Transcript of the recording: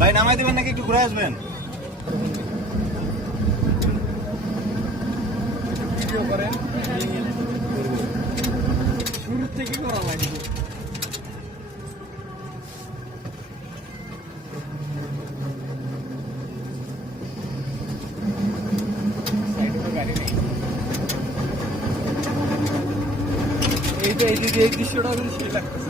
ভাই নামাই দেবেন নাকি একটু ঘুরে আসবেন? শুরু থেকে করা লাগবে। এই দৃশ্যটা কিন্তু সেই লাগতেছে।